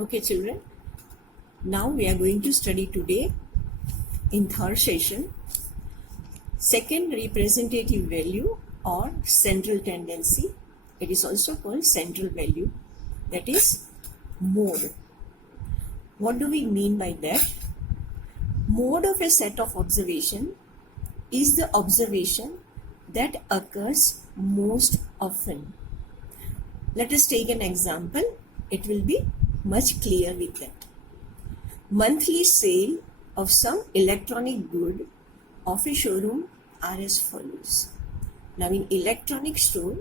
Okay, children. Now we are going to study today in third session second representative value or central tendency. It is also called central value, that is mode. What do we mean by that? Mode of a set of observation is the observation that occurs most often. Let us take an example. It will be much clear with that. Monthly sale of some electronic good of a showroom are as follows. Now in electronic store,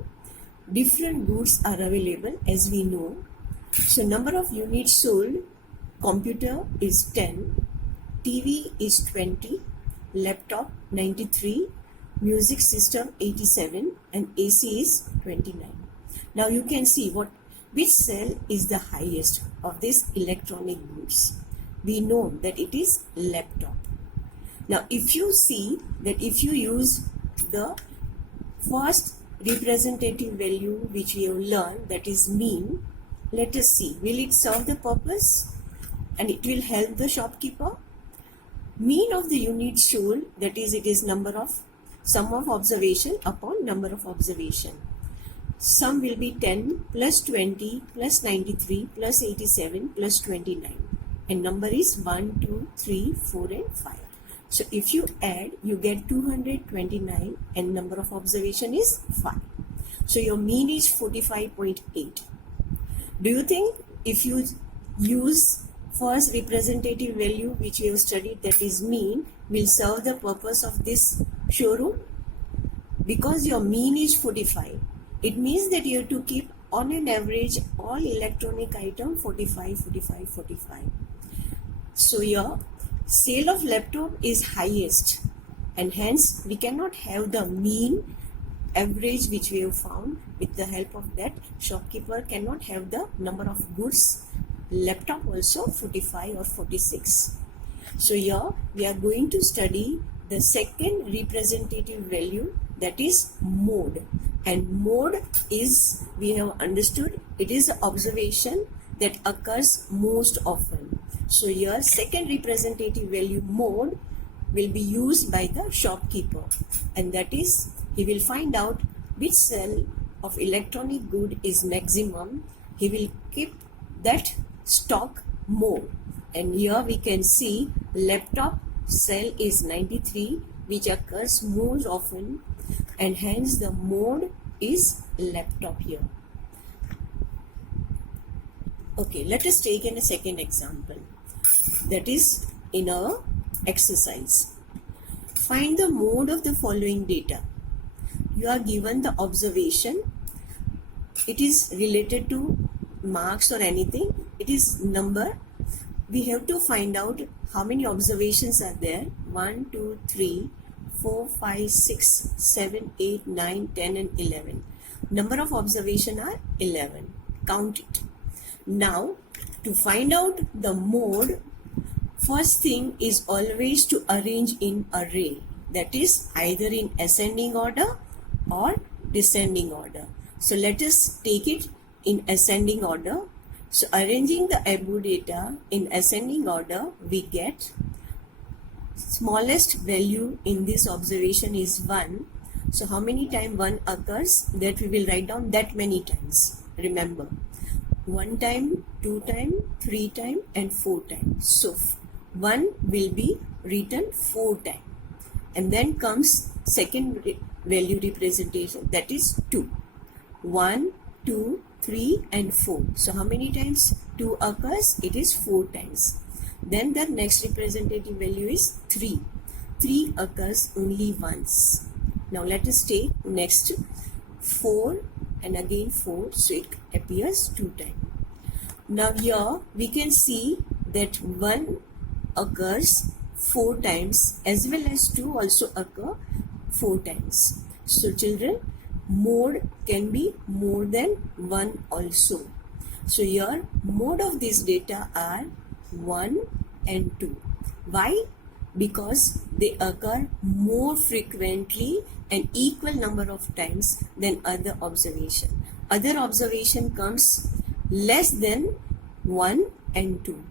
different goods are available as we know. So number of units sold, computer is 10, TV is 20, laptop 93, music system 87 and AC is 29. Now you can see which cell is the highest of these electronic goods. We know that it is laptop. Now if you see that if you use the first representative value which we have learned, that is mean, let us see, will it serve the purpose and it will help the shopkeeper? Mean of the units sold, that is, it is sum of observation upon number of observation. Sum will be 10 plus 20 plus 93 plus 87 plus 29 and number is 1, 2, 3, 4 and 5. So if you add, you get 229 and number of observation is 5. So your mean is 45.8. Do you think if you use first representative value which we have studied, that is mean, will serve the purpose of this showroom? Because your mean is 45, it means that you have to keep on an average all electronic item 45, 45, 45. So your sale of laptop is highest and hence we cannot have the mean average which we have found. With the help of that, shopkeeper cannot have the number of goods laptop also 45 or 46. So here we are going to study the second representative value, that is mode. And mode is, we have understood, it is an observation that occurs most often. So here second representative value mode will be used by the shopkeeper, and that is he will find out which cell of electronic good is maximum. He will keep that stock more, and here we can see laptop cell is 93 which occurs most often and hence the mode is laptop here. Okay, let us take a second example, that is in our exercise. Find the mode of the following data. You are given the observation. It is related to marks or anything. It is number. We have to find out how many observations are there. 1, 2, 3, 4, 5, 6, 7, 8, 9, 10 and 11. Number of observation are 11. Count it. Now to find out the mode, first thing is always to arrange in array, that is either in ascending order or descending order. So let us take it in ascending order. So arranging the above data in ascending order, we get smallest value in this observation is 1. So how many times 1 occurs, that we will write down that many times. Remember, 1 time, 2 time, 3 time and 4 times. So 1 will be written 4 times. And then comes second value representation, that is 2. 1, 2, 3 and 4. So how many times 2 occurs? It is 4 times. Then the next representative value is 3. 3 occurs only once. Now let us take next 4 and again 4. So it appears 2 times. Now here we can see that 1 occurs 4 times as well as 2 also occur 4 times. So children, mode can be more than 1 also. So here mode of this data are 1 and 2. Why? Because they occur more frequently and equal number of times than other observation. Other observation comes less than 1 and 2.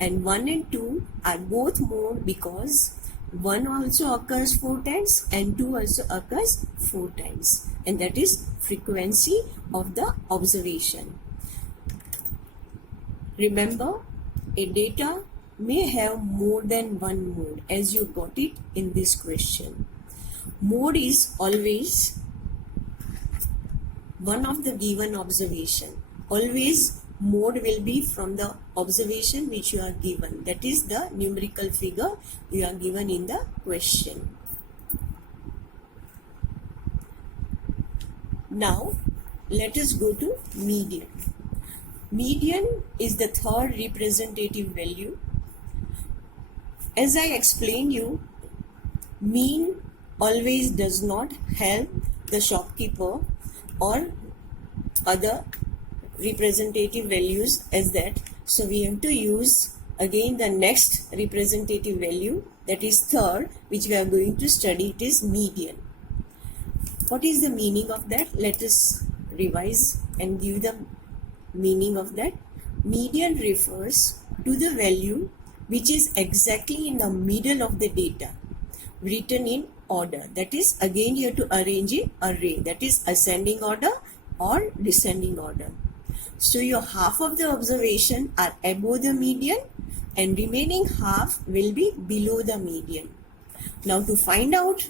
And 1 and 2 are both mode because 1 also occurs 4 times and 2 also occurs 4 times. And that is frequency of the observation. Remember, a data may have more than one mode, as you got it in this question. Mode is always one of the given observation. Always mode will be from the observation which you are given. That is the numerical figure you are given in the question. Now let us go to median. Median is the third representative value. As I explained you, mean always does not help the shopkeeper or other representative values as that. So we have to use again the next representative value, that is third, which we are going to study. It is median. What is the meaning of that? Let us revise and give the meaning of that. Median refers to the value which is exactly in the middle of the data written in order. That is, again you have to arrange in array, that is ascending order or descending order. So your half of the observation are above the median and remaining half will be below the median. Now to find out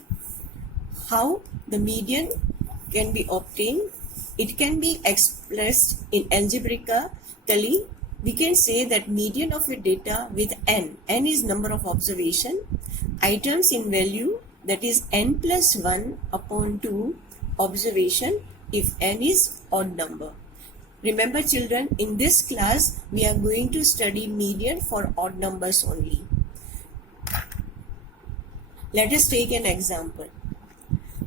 how the median can be obtained, it can be expressed in algebraically. We can say that median of a data with n is number of observation, items in value, that is n plus 1 upon 2 observation if n is odd number. Remember children, in this class we are going to study median for odd numbers only. Let us take an example.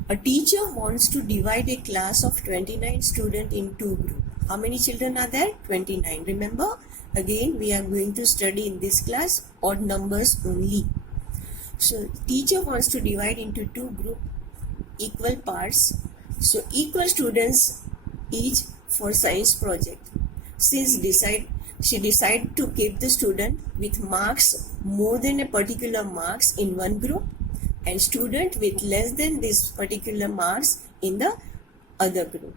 A teacher wants to divide a class of 29 students in two groups. How many children are there? 29. Remember, again we are going to study in this class odd numbers only. So teacher wants to divide into two group equal parts. So equal students each for science project. Since she decided to keep the student with marks more than a particular marks in one group and student with less than this particular marks in the other group.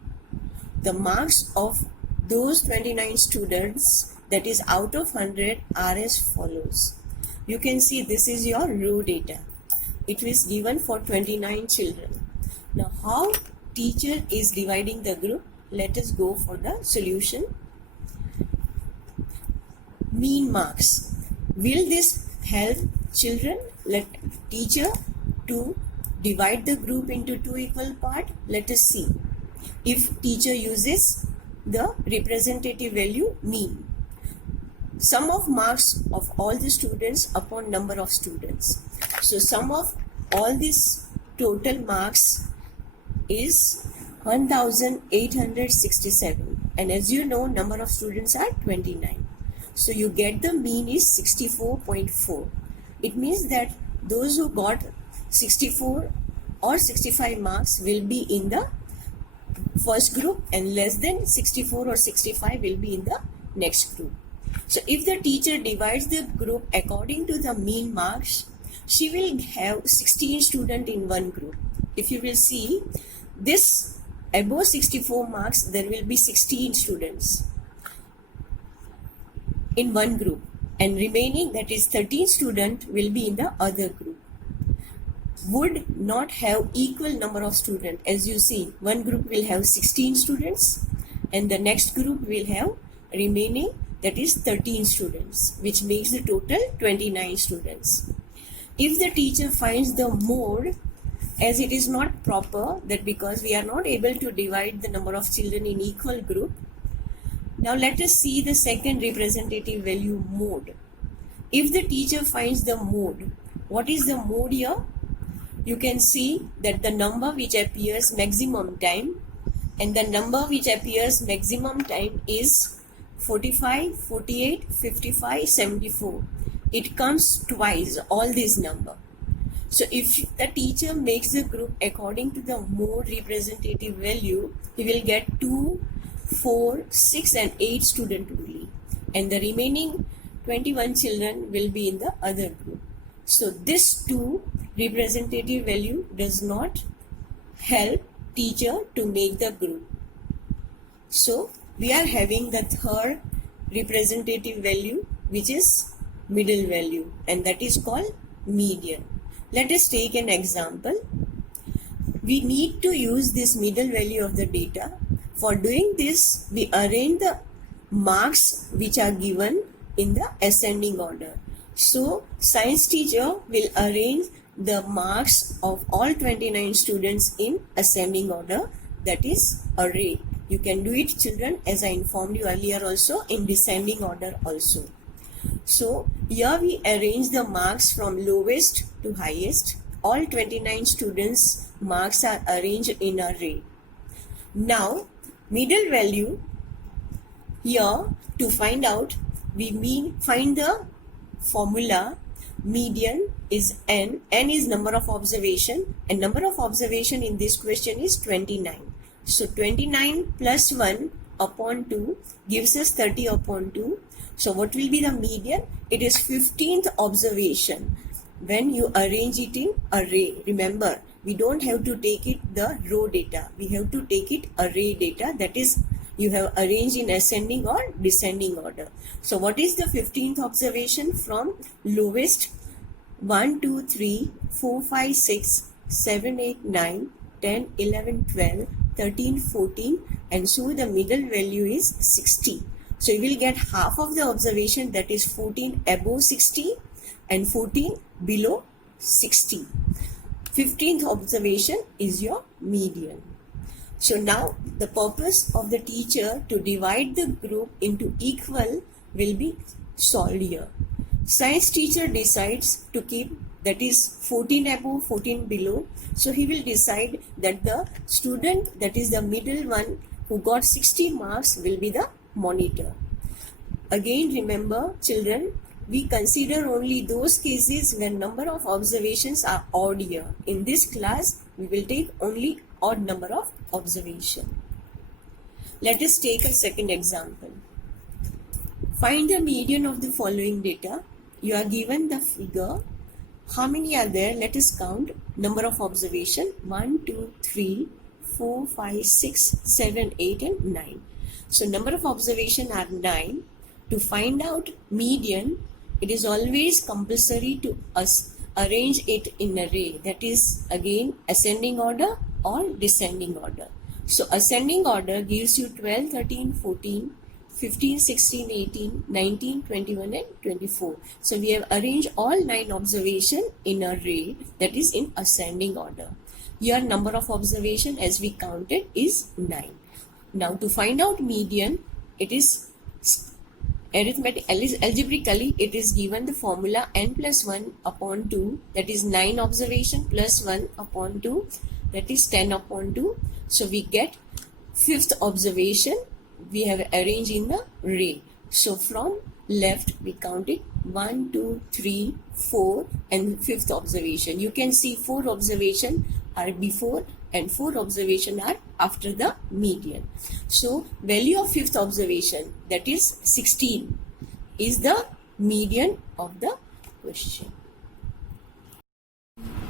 The marks of those 29 students, that is out of 100, are as follows. You can see this is your raw data. It is given for 29 children. Now how teacher is dividing the group? Let us go for the solution. Mean marks. Will this help children? Let teacher to divide the group into two equal parts. Let us see. If teacher uses the representative value mean, sum of marks of all the students upon number of students. So sum of all these total marks is 1867, and as you know number of students are 29. So you get the mean is 64.4. It means that those who got 64 or 65 marks will be in the first group and less than 64 or 65 will be in the next group. So if the teacher divides the group according to the mean marks, she will have 16 students in one group. If you will see this above 64 marks, there will be 16 students in one group and remaining, that is 13 students, will be in the other group. Would not have equal number of students. As you see, one group will have 16 students and the next group will have remaining, that is 13 students, which makes the total 29 students. If the teacher finds the mode, as it is not proper, that because we are not able to divide the number of children in equal group. Now let us see the second representative value, mode. If the teacher finds the mode, what is the mode here? You can see that the number which appears maximum time, and the number which appears maximum time is 45, 48, 55, 74. It comes twice, all these number. So if the teacher makes the group according to the mode representative value, he will get 2, 4, 6 and 8 students only. and the remaining 21 children will be in the other group. So this 2 representative value does not help teacher to make the group. So we are having the third representative value, which is middle value, and that is called median. Let us take an example. We need to use this middle value of the data. For doing this, we arrange the marks which are given in the ascending order. So science teacher will arrange the marks of all 29 students in ascending order, that is array. You can do it, children, as I informed you earlier also, in descending order also. So here we arrange the marks from lowest to highest. All 29 students' marks are arranged in an array. Now middle value, here to find out, we find the formula. Median is n is number of observation, and number of observation in this question is 29. So 29 plus 1 upon 2 gives us 30 upon 2. So what will be the median? It is 15th observation when you arrange it in array. Remember, we don't have to take it the row data. We have to take it array data, that is you have arranged in ascending or descending order. So what is the 15th observation? From lowest 1, 2, 3, 4, 5, 6, 7, 8, 9, 10, 11, 12, 13, 14, and so the middle value is 60. So you will get half of the observation, that is 14 above 60 and 14 below 60. 15th observation is your median. So now the purpose of the teacher to divide the group into equal will be solved here. Science teacher decides to keep, that is 14 above, 14 below. So he will decide that the student, that is the middle one, who got 60 marks will be the monitor. Again remember, children, we consider only those cases when number of observations are odd here. In this class, we will take only odd number of observation. Let us take a second example. Find the median of the following data. You are given the figure. How many are there? Let us count. Number of observation: 1, 2, 3, 4, 5, 6, 7, 8 and 9. So number of observation are 9. To find out median, it is always compulsory to arrange it in array, that is again ascending order or descending order. So ascending order gives you 12, 13, 14, 15, 16, 18, 19, 21 and 24. So we have arranged all 9 observation in an array, that is in ascending order. Your number of observation as we counted is 9. Now to find out median, it is algebraically it is given the formula n plus 1 upon 2, that is 9 observation plus 1 upon 2, that is 10 upon 2. So we get 5th observation we have arranged in the array. So from left we counted 1, 2, 3, 4 and 5th observation. You can see 4 observation are before and 4 observation are after the median. So value of 5th observation, that is 16, is the median of the question.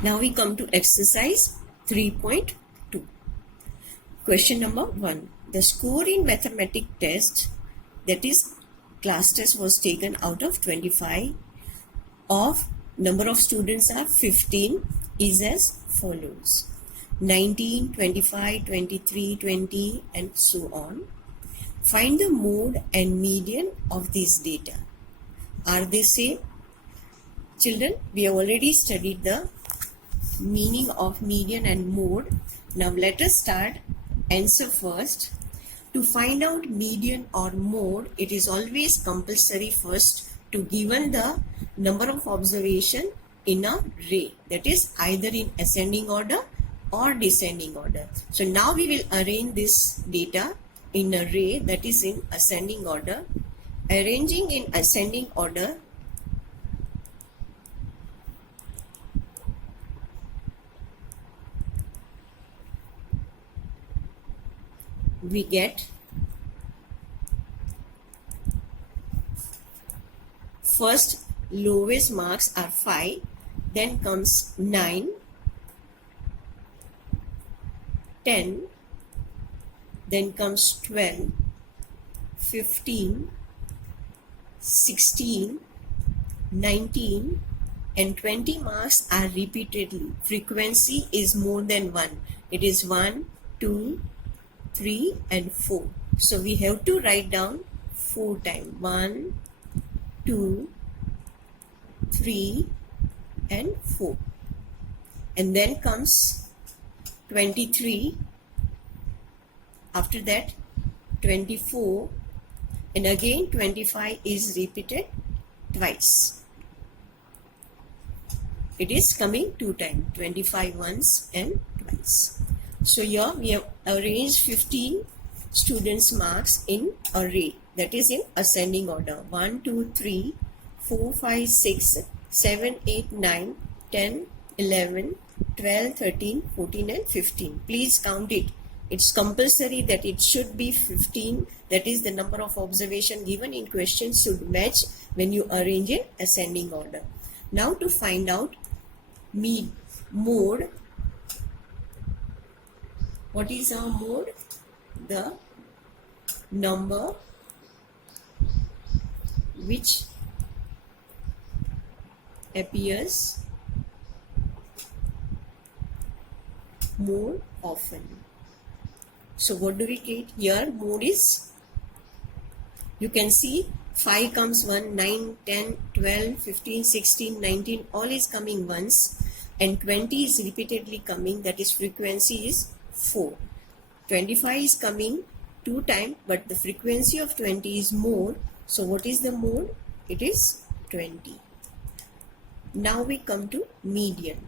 Now we come to exercise 3.2. Question number 1. The score in mathematics test, that is class test, was taken out of 25 of number of students are 15 is as follows: 19, 25, 23, 20 and so on. Find the mode and median of this data. Are they same? Children, we have already studied the meaning of median and mode. Now let us start. Answer first. To find out median or mode, it is always compulsory first to given the number of observation in a array, that is either in ascending order or descending order. So now we will arrange this data in an array, that is in ascending order. Arranging in ascending order, we get first lowest marks are 5, then comes 9, 10, then comes 12, 15, 16, 19 and 20 marks are repeatedly. Frequency is more than 1. It is 1, 2, 3 and 4. So we have to write down 4 times. 1, 2, 3 and 4. And then comes 23. After that 24 and again 25 is repeated twice. It is coming 2 times, 25 once and twice. So here we have arranged 15 students' marks in array, that is in ascending order. 1, 2, 3, 4, 5, 6, 7, 8, 9, 10, 11, 12, 13, 14 and 15. Please count it. It's compulsory that it should be 15. That is the number of observation given in question should match when you arrange in ascending order. Now to find out mode. What is our mode? The number which appears more often. So what do we get here? Mode is, you can see 5 comes 1, 9, 10, 12, 15, 16, 19, all is coming once and 20 is repeatedly coming, that is frequency is 4. 25 is coming 2 times but the frequency of 20 is more. So what is the mode? It is 20. Now we come to median.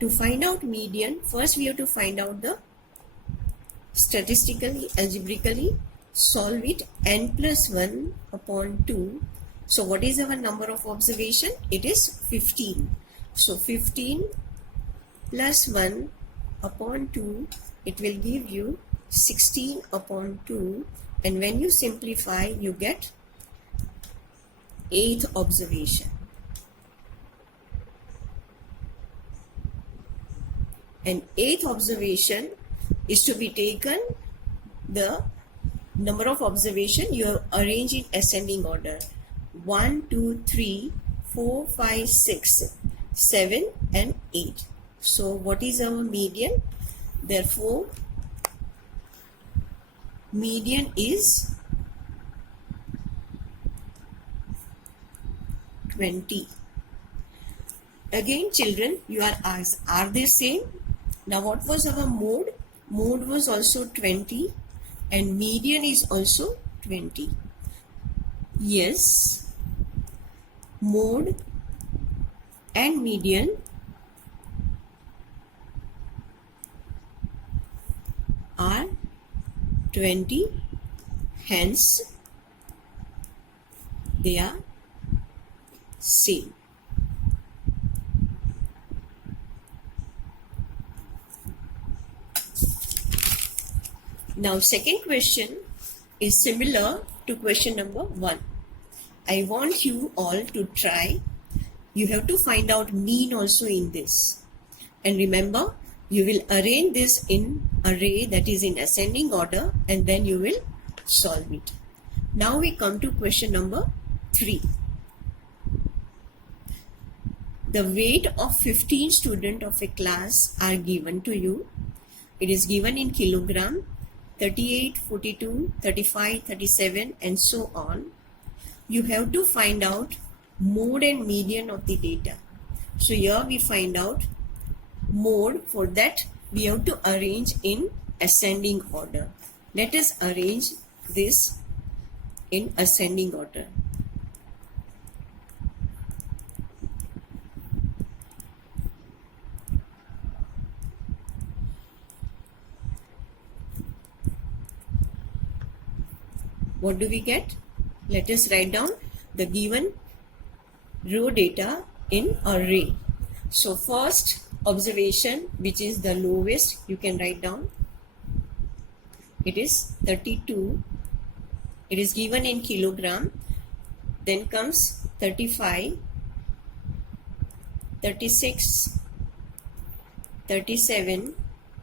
To find out median, first we have to find out the statistically, algebraically solve it n plus 1 upon 2. So what is our number of observation? It is 15. So 15 plus 1 upon 2, it will give you 16 upon 2 and when you simplify you get 8th observation. And 8th observation is to be taken the number of observation you have arranged in ascending order. 1, 2, 3, 4, 5, 6, 7 and 8. So what is our median? Therefore, median is 20. Again children, you are asked, are they same? Now what was our mode? Mode was also 20 and median is also 20. Yes, mode and median are 20, hence they are same. Now second question is similar to question number 1. I want you all to try. You have to find out mean also in this. And remember, you will arrange this in array, that is in ascending order, and then you will solve it. Now we come to question number 3. The weight of 15 students of a class are given to you. It is given in kilogram, 38, 42, 35, 37 and so on. You have to find out mode and median of the data. So here we find out mode. For that we have to arrange in ascending order. Let us arrange this in ascending order. What do we get? Let us write down the given row data in array. So first observation, which is the lowest, you can write down. It is 32. It is given in kilogram. then comes 35, 36, 37,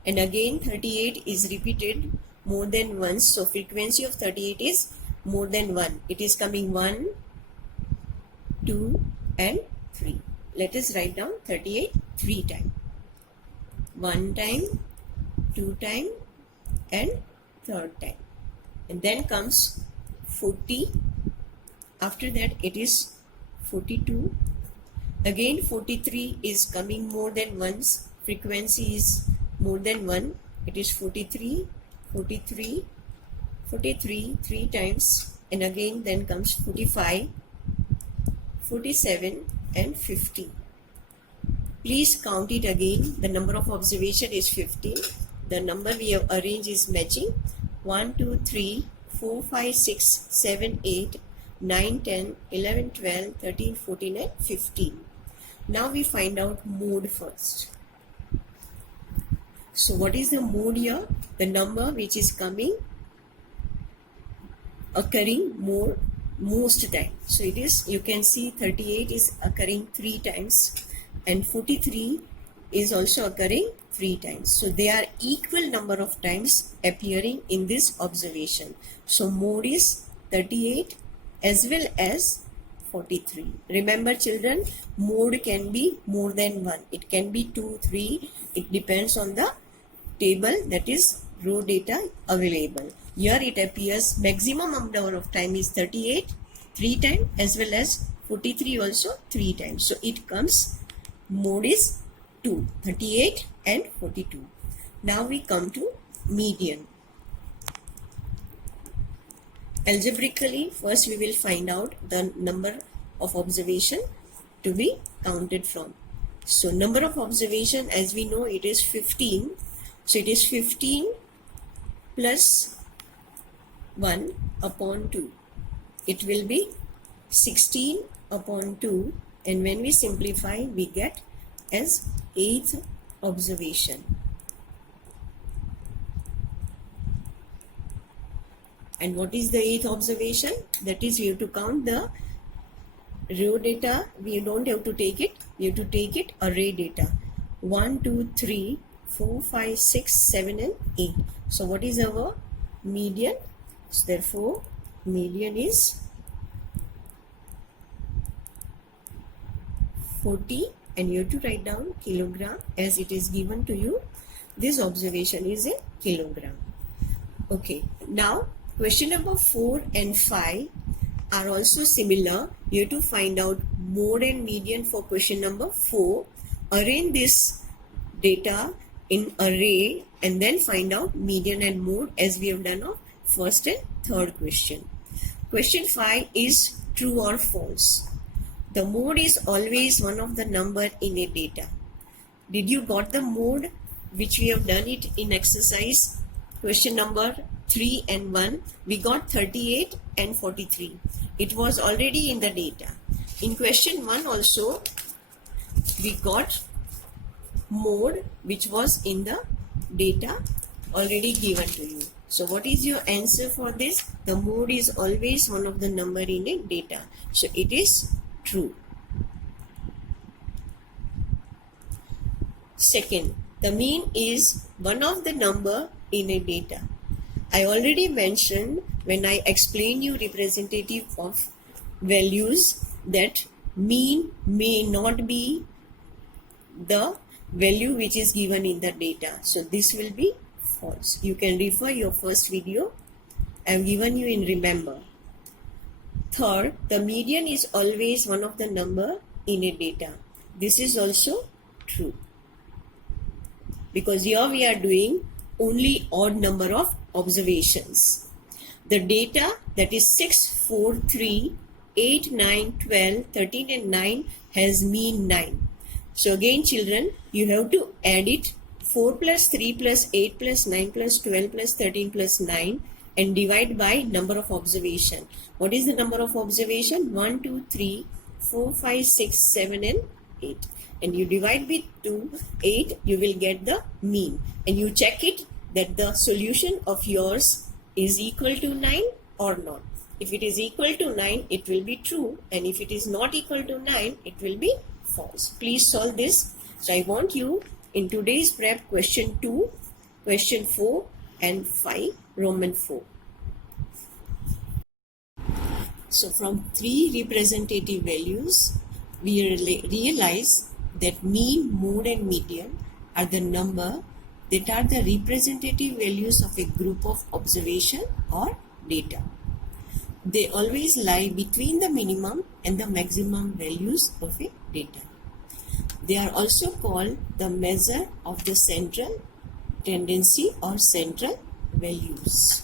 and again 38 is repeated more than once. So frequency of 38 is more than 1. It is coming 1, 2 and 3. Let us write down 38 3 times. 1 time, 2 time and 3rd time. And then comes 40. After that it is 42. Again 43 is coming more than once. Frequency is more than 1. It is 43, 43, 43 3 times, and again then comes 45, 47 and 50. Please count it again. The number of observation is 15. The number we have arranged is matching. 1, 2, 3, 4, 5, 6, 7, 8, 9, 10, 11, 12, 13, 14 and 15. Now we find out mode first. So what is the mode here? The number which is occurring most time. So it is, you can see 38 is occurring 3 times and 43 is also occurring 3 times. So they are equal number of times appearing in this observation. So mode is 38 as well as 43. Remember children, mode can be more than 1. It can be 2, 3. It depends on the table, that is row data available. Here it appears maximum number of time is 38 3 times as well as 43 also 3 times. So it comes mode is 2, 38 and 42. Now we come to median. Algebraically, first we will find out the number of observation to be counted from. So number of observation, as we know, it is 15. So it is 15 plus 1 upon 2. It will be 16 upon 2, and when we simplify we get as 8th observation. And what is the 8th observation? That is, we have to count the row data. We don't have to take it, we have to take it array data. 1, 2, 3, 4, 5, 6, 7 and 8. So what is our median? So therefore median is 40, and you have to write down kilogram as it is given to you. This observation is in kilogram. Okay, now question number 4 and 5 are also similar. You have to find out mode and median for question number 4. Arrange this data in array and then find out median and mode as we have done of first and third question. Question 5 is true or false. The mode is always one of the number in a data. Did you got the mode which we have done it in exercise question number 3 and 1? We got 38 and 43. It was already in the data. In question 1 also we got mode which was in the data already given to you. So what is your answer for this? The mode is always one of the number in a data. So it is true. Second, the mean is one of the number in a data. I already mentioned when I explained you representative of values that mean may not be the value which is given in the data. So this will be false. You can refer your first video. I have given you in remember. Third, the median is always one of the number in a data. This is also true, because here we are doing only odd number of observations. The data, that is 6, 4, 3, 8, 9, 12, 13 and 9 has mean 9. So again children, you have to add it 4 plus 3 plus 8 plus 9 plus 12 plus 13 plus 9 and divide by number of observation. What is the number of observation? 1, 2, 3, 4, 5, 6, 7 and 8. And you divide with 2, 8, you will get the mean. And you check it that the solution of yours is equal to 9 or not. If it is equal to 9, it will be true, and if it is not equal to 9, it will be false. Please solve this. So I want you in today's prep question 2, question 4 and 5, Roman 4. So from 3 representative values, we realize that mean, mode and median are the number that are the representative values of a group of observation or data. They always lie between the minimum and the maximum values of a data. They are also called the measure of the central tendency or central values.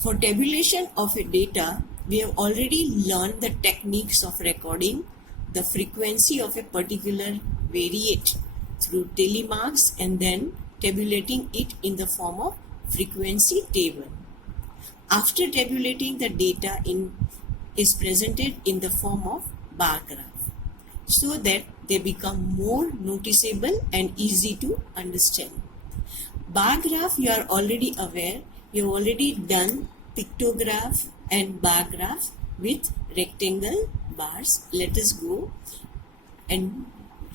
For tabulation of a data, we have already learned the techniques of recording the frequency of a particular variate through tally marks and then tabulating it in the form of frequency table. After tabulating, the data is presented in the form of bar graph so that they become more noticeable and easy to understand. Bar graph, you are already aware, you have already done pictograph and bar graph with rectangle bars. Let us go and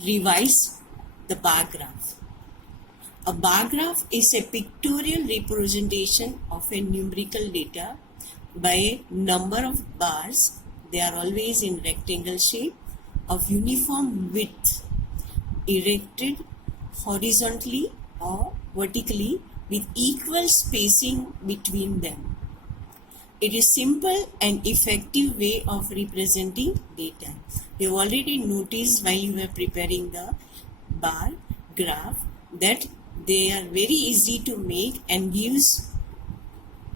revise the bar graph. A bar graph is a pictorial representation of a numerical data by a number of bars. They are always in rectangle shape of uniform width, erected horizontally or vertically with equal spacing between them. It is simple and effective way of representing data. You have already noticed while you were preparing the bar graph that they are very easy to make and gives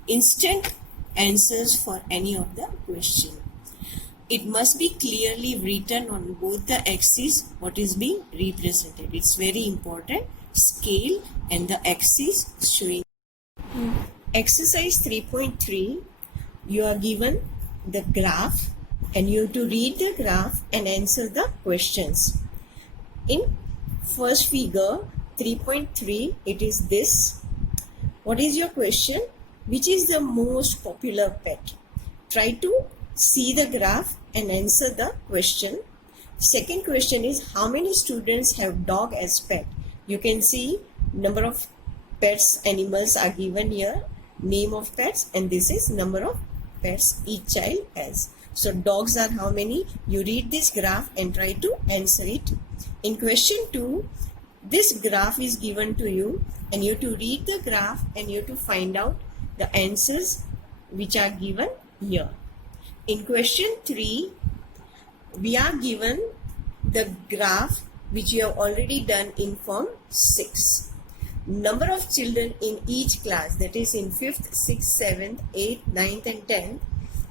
instant answers for any of the question. It must be clearly written on both the axes what is being represented. It's very important. Scale and the axis showing. Exercise 3.3, you are given the graph and you have to read the graph and answer the questions. In first figure 3.3, it is this. What is your question? Which is the most popular pet? Try to see the graph and answer the question. Second question is, how many students have dog as pet? You can see number of pets, animals are given here, name of pets, and this is number of pets each child has. So dogs are how many? You read this graph and try to answer it. In question 2, this graph is given to you and you have to read the graph and you have to find out the answers which are given here. In question 3, we are given the graph which you have already done in form 6. Number of children in each class, that is in 5th, 6th, 7th, 8th, 9th and 10th,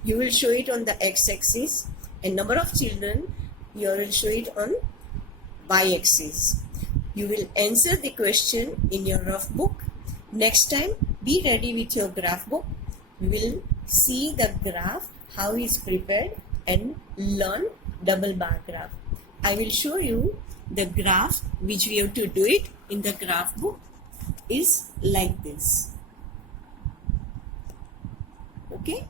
you will show it on the x-axis, and number of children you will show it on y-axis. You will answer the question in your rough book. Next time, be ready with your graph book. We will see the graph, how it is prepared, and learn double bar graph. I will show you the graph which we have to do it in the graph book is like this. Okay.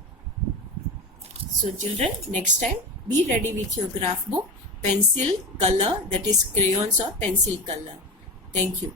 So children, next time be ready with your graph book, pencil, color, that is crayons or pencil color. Thank you.